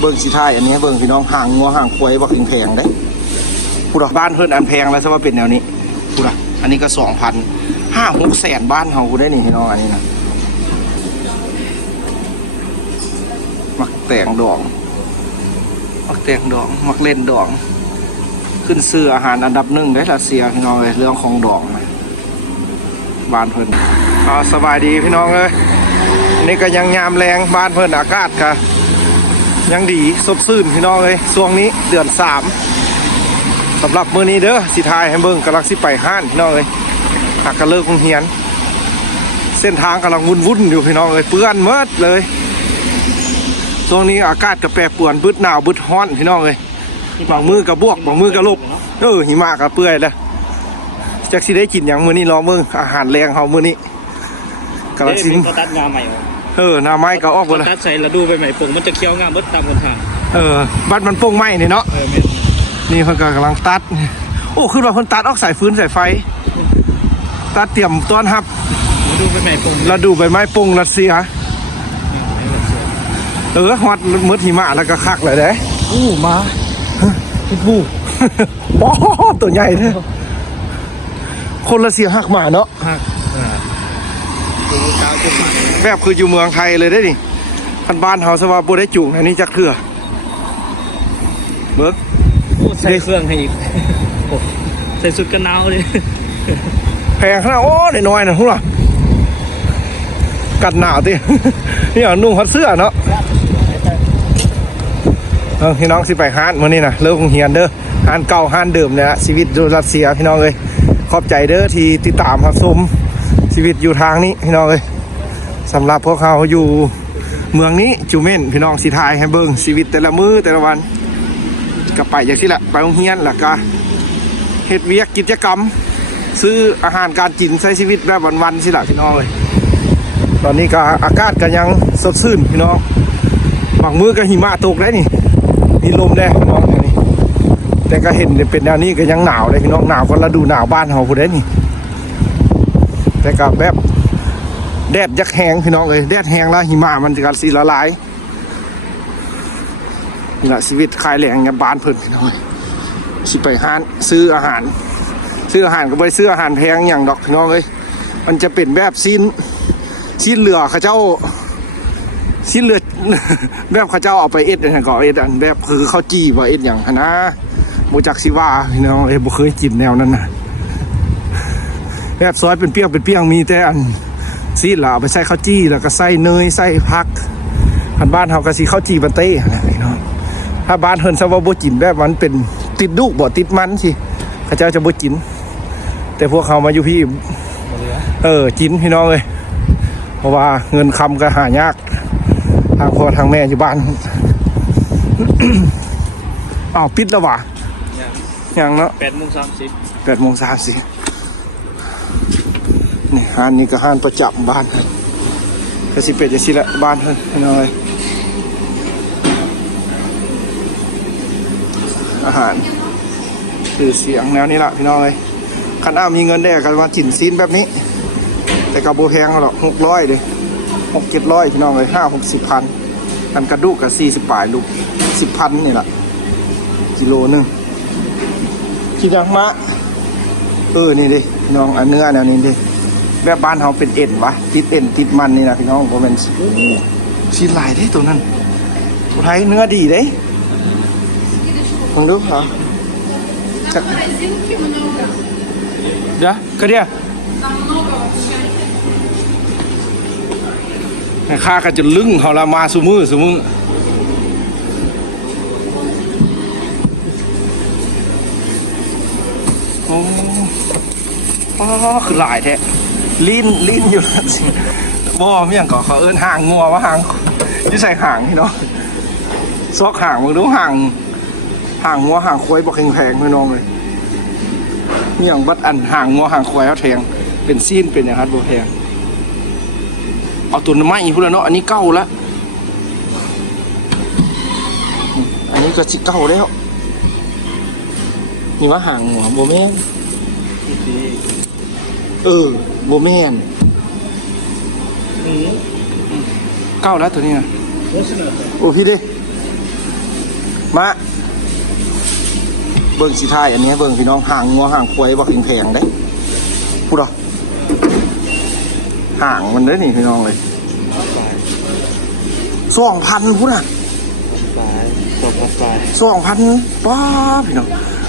เบิ่งสีท้ายอันนี้เบิ่งพี่น้องห่างงัวห่างควายว่าแพงได้พูดบ้านเพิ่นอันแพงแล้วซะว่าเป็นแนวนี้พูดอันนี้ก็2,000-5-6 แสนบ้านเฮากูได้นี่พี่น้องอันนี้นะมักแต่งดองมักเล่นดองขึ้นซื้ออาหารอันดับ1ได้รัสเซียพี่น้องเลยเรื่องของดองนะบ้านเพิ่นสบายดีพี่น้องเลยนี่ก็ยังยามแรงบ้านเพิ่นอากาศค่ะยังดีสดชื่นพี่น้องเลยช่วงนี้เดือน3สำหรับมื้อนี้เด้อสิทายให้เบิ่งกำลังสิไปห้านพี่น้องเลยหักกะเลิกโรงเรียนเส้นทางกำลังวุ่นอยู่พี่น้องเลยเปื้อนเมิดเลยช่วงนี้อากาศก็แปรปรวนบึดหนาวบึดร้อนพี่น้องเลยบางมือกับบวกบางมือกับลบหิมะกับเปื่อยแล้วจักสิได้กินอย่างมื้อนี้รอเบิ่งอาหารแรงเฮามื้อนี้กำลังสิตัดงาใหม่หน้าไม้ก็ออกหมดแล้วตัดใส่แล้วดูไปใหม่ปงมันจะเคี้ยวงามเบิดตามคนทางบัดมันโป่งไม้นี่เนาะนี่เพิ่นกำลังตัดโอ้คือว่าเพิ่นตัดออกสายฟืนสายไฟตัดเตรียมต้อนรับดูไปใหม่ปงแล้วดูใบไม้ปงรัสเซียฮอดมืดหิมะแล้วก็คักเลยเด้มาพิษบู โอ้ตัวใหญ่เด้คนรัสเซียหักมาเนาะแบบคืออยู่เมืองไทยเลยได้ดิคันบ้านเฮาสว่าบ่ได้จุงอันนี้จักเถื่อเบิกใส่เครื่องให้อีกใส่สุดกันหนาวเลยแพงขนาดโอ้น้อยๆนะพวกเรากัดหนาวดินี่เอานุ่งฮอตเสื้อเนาะพี่น้องสิไปฮานมื้อนี้นะเลิกโรงเรียนเด้อฮานเก่าฮานเดิมเนี่ยชีวิตอยู่รัสเซียพี่น้องเอ้ยขอบใจเด้อที่ติดตามรับชมชีวิตอยู่ทางนี้พี่น้องเอ้ยสำหรับพวกเขาอยู่เมืองนี้จูเม่นพี่น้องสิทายให้เบิ่งชีวิตแต่ละมื้อแต่ละวันก็ไปอย่างที่ละไปโรงเรียนแล้วก็เฮ็ดเวียกกิจกรรมซื้ออาหารการกินใช้ชีวิตแบบวันๆสิละพี่น้องเลยตอนนี้ก็อากาศก็ยังสดชื่นพี่น้องบางมื้อก็หิมะตกได้นี่มีลมแน่พี่น้องนี่แต่ก็เห็นเป็นแนวนี้ก็ยังหนาวเลยพี่น้องหนาวก็ฤดูหนาวบ้านเฮาพุ่นได้นี่แต่ก็แบบแดดยักแห้งพี่น้องเลยแดดแห้งแล้วหิมะมันจะสิละลายนี่แหละชีวิตคลายแรงกับบ้านเพิ่นพี่น้องสิไปห้านซื้ออาหารก็ไปซื้ออาหารแพงอย่างดอกพี่น้องเลยมันจะเป็นแบบชิ้นเหลือเขาเจ้าชิ้นเหลือแบบเขาเจ้าเอาไปเอ็ดอย่างก่อเอ็ดอันแบบคือข้าวจี้ว่าเอ็ดอย่างนะโมจักซิว่าพี่น้องเลยบ่เคยกินแนวนั้นนะแบบซอยเป็นเปียงมีแต่อันซีดหล่าไปใส่ข้าวจี้แล้วก็ใส่เนยใส่ผักอันบ้านเฮาก็สิข้าวจี้บันเต้นะพี่น้องถ้าบ้านเฮินซะว่าบ่กินแบบมันเป็นติดดุบ่ติดมันสิเขาเจ้าจะบ่กินแต่พวกเขามาอยู่พี่กินพี่น้องเลยเพราะว่าเงินคำก็หายากทางพ่อทางแม่อยู่บ้านปิดแล้ววะยังเนาะ8:30นี่ห้านนี้ก็ห้านประจำบ้านก็สิเป็นจะสิละบ้านเพิ่นพี่น้องเลยอาหารคือเสียงแนวนี้ละพี่น้องเลยคันมีเงินได้กันมาจินซีนแบบนี้แต่กับโบแพงหรอก600เลย600-700พี่น้องเลย50-60 พันกันกระดูกกับ40 ปลายลูก10,000นี่แหละกิโลนึงคิดยังมะนี่ดิพี่น้องเนื้อแนวนี้ดิแบบบ้านเขาเป็นเอ็นวะติดเอ็นติดมันนี่นะพี่น้องโบเป็นชิ้นลายได้ตัวนั้นตัวไทยเนื้อดีเด้ลองดูเหรอเดี๋ยวก็เดี๋ยวข้าก็จะลึ่งเขาละมาสุมือโอ้คือหลายแท้ลิ้นอยู่บ่เมี่ยงก็เขาห่างงัวว่าห่างที่ใส่ห่างพี่น้องซอกห่างมึงดูห่างงัวห่างควายบอกแพงพี่น้องเลยเมี่ยงบัดอันห่างงัวห่างควายเขาแทงเป็นซีนเป็นอย่างนั้นบ่แพงเอาตัวไม้พูดแล้วเนาะอันนี้เก่าแล้วอันนี้ก็สิเก่าแล้วนี่ว่าห่างหัวโบแมนโบแมนเก่าแล้วตัวนี้นะโอ้พี่ดิ มาเบิ่งสีท้ายอันนี้เบิ่งพี่น้องห่างงัวห่างควายบักแพงได้พูดหรอห่างมันได้นี่พี่น้องเลย2,000พูดน่ะ2,000ป้าพี่น้อง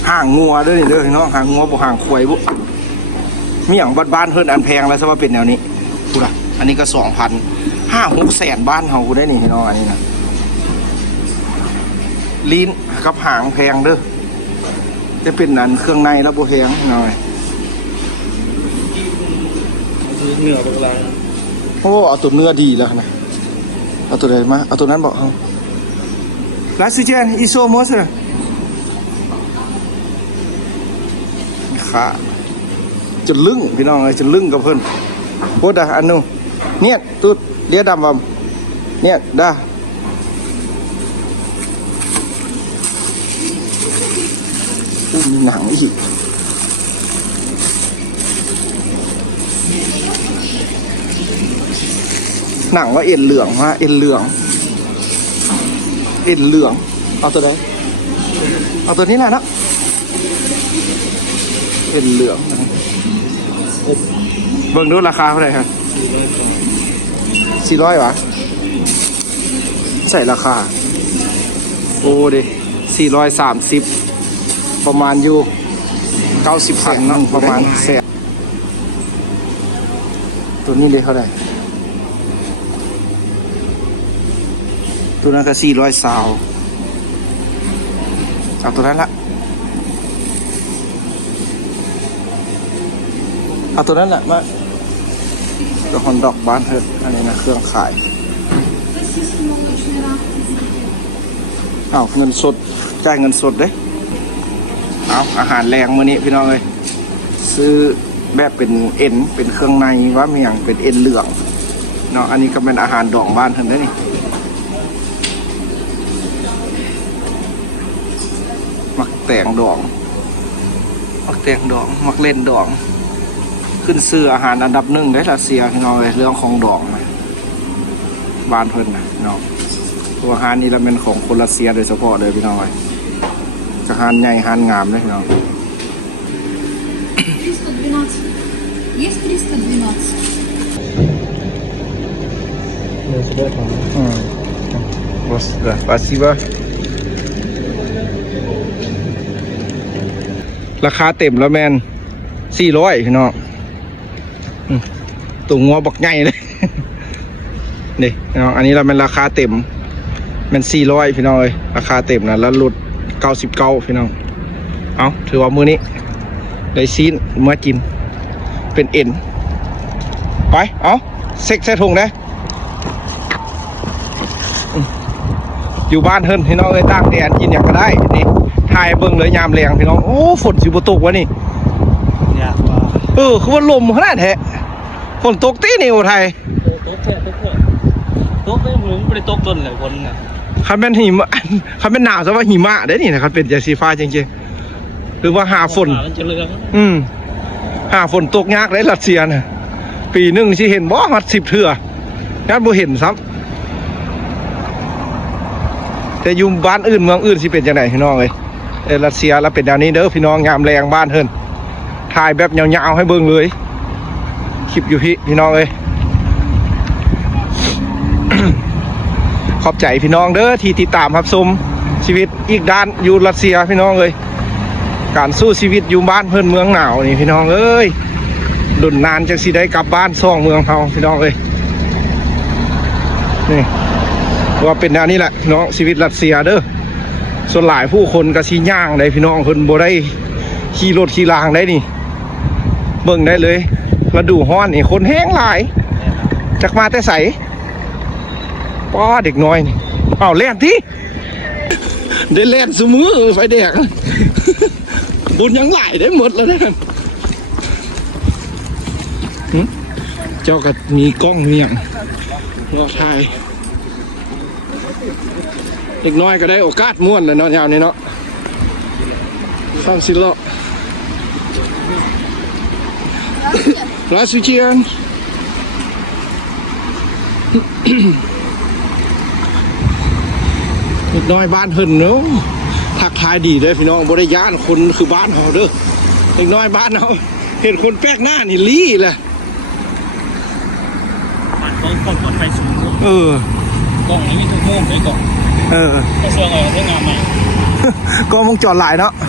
ห่างงัวเด้อนี่เด้อพี่น้องห่างงัวบ่ห่างควายบุมีอย่างบ้านๆเพิ่นอันแพงแล้วซะว่าเป็นแนวนี้พูดหรออันนี้ก็2,000-5-6แสนบ้านเฮาได้นี่พี่น้องอันนี้นะลิ้นกับหางแพงเด้อจะเป็นอันเครื่องในแล้วบ่แพงหน่อยเนื้อเป็นอะไรโอ้เอาตัวเนื้อดีแล้วนะเอาตัวไหนมาเอาตัวนั้นบอกเอาลาซิเจนอิโซโมสนะขาจะลึ่งพี่น้องเลยจะลึ่งกับเพิ่นโคตรอันนู้เนี่ยตุ๊ดเลี้ยดำบ่เนี่ยด้ามีหนังอีกหนังว่าเอ็นเหลืองฮะเอ็นเหลืองเอาตัวไหนเอาตัวนี้แหละนะเอ็นเหลืองเบิ่งดูราคาเท่าไหร่ครับ400วะใส่ราคาโอ้ดิ430ประมาณอยู่90พันเนาะประมาณแสนตัวนี้เลยเท่าไหร่ตัวนั้นก็400ซาวเอาตัวนั้นละเอาตัวนั้นแหละมาตัวฮอนดอกบ้านเถอะอันนี้นะเครื่องขายเอาเงินสดจ่ายเงินสดเด้เอาอาหารแรงมื้อนี้พี่น้องเลยซื้อแบบเป็นเอ็นเป็นเครื่องในว่าเมียงเป็นเอ็นเหลืองเนาะอันนี้ก็เป็นอาหารดองบ้านเท่านั้นนี่มักแตงดองมักเล่นดองขึ้นซื้ออาหารอันดับ1ได้รัสเซียพี่น้องเลยเรื่องของดองนะบ้านเพิ่นนะเนาะตัวอาหารนี้เราเป็นของคนรัสเซียโดยเฉพาะเลยพี่น้องเลยอาหารใหญ่อาหารงามเลยพี่น้องЕсть 312. Спасибо ราคาเต็มแล้วแมน400พี่น้องตัวงัวบักใหญ่เลยนี่พี่น้องอันนี้เราเป็นราคาเต็มมัน400พี่น้องเลยราคาเต็มนะแล้วลด99พี่น้องเอาถือว่ามื้อนี้ได้ซีนมากินเป็นเอ็นไปเอาเซ็กใส่ถุงได้อยู่บ้านเฮิรนพี่น้องเลยตั้งแดนกินอย่างก็ได้นี่ถ่ายเบิ่งเลยยามแรงพี่น้องโอ้ฝนสิบ่ตกวะนี่คือว่าลมขนาดแท้ฝนตกตีนี่โอไทยตกแค่ตกได้เหมือนไม่ได้ตกจนเลยคนน่ะคันเป็นหิมะคันเป็นหนาวซะว่าหิมะได้นี่นะครับเป็นยาสีฟ้าจริงๆหรือว่าหาฝนมันจะเลืองหาฝนตกยากเลยรัสเซียนะปีหนึ่งที่เห็นบ่ฮัด10 เทื่องั้นบ่เห็นซ้ำแต่อยู่บ้านอื่นเมืองอื่นสิเป็นจังไดพี่น้องเอ้ยรัสเซียแล้วเป็นแนวนี้เด้อพี่น้องงามแรงบ้านเฮิรนถ่ายแบบยาวๆให้เบิ่งเลยคลิปอยู่พี่น้องเอ้ย ขอบใจพี่น้องเด้อที่ติดตามรับชมชีวิตอีกด้านอยู่รัสเซียพี่น้องเอ้ยการสู้ชีวิตอยู่บ้านเพิ่นเมืองหนาวนี่พี่น้องเอ้ยดุนนานจังสิได้กลับบ้านซ่องเมืองเฮาพี่น้องเอ้ยนี่ว่าเป็นแนวนี้แหละพี่น้องชีวิตรัสเซียเด้อส่วนหลายผู้คนก็สิย่างได้พี่น้องเพิ่นบ่ได้ขี่รถขี่รางได้นี่เบิ่งได้เลยฤดูร้อนนี่คนแห้งหลายจักมาแต่ไสป้าเด็กน้อยนี่เอาแล่นที่ได้แล่นสมือไฟแดงบุญยังไหลได้หมดแล้วนะเจ้าก็มีกล้องเมียงรอถ่ายเด็กน้อยก็ได้โอกาสม่วนเลยเนาะยาวนี้เนาะฟังสิเลาะราสุเจียน ด็กน้อยบ้านเพิ่นเนาะทักทายดีเด้อพี่น้องบ่ได้ย่านคนคือบ้านเฮาเด้อเด็กน้อยบ้านเฮาเห็นคนแปลกหน้านี่ลี่แหละ มันต้องคนปลอดภัยสูง เออก ล้องนี้มีทุกมุมด้วยกล้อง เออ กระทรวงอะไรได้งานใหม่ ก็มงจอดหลายเนาะ เ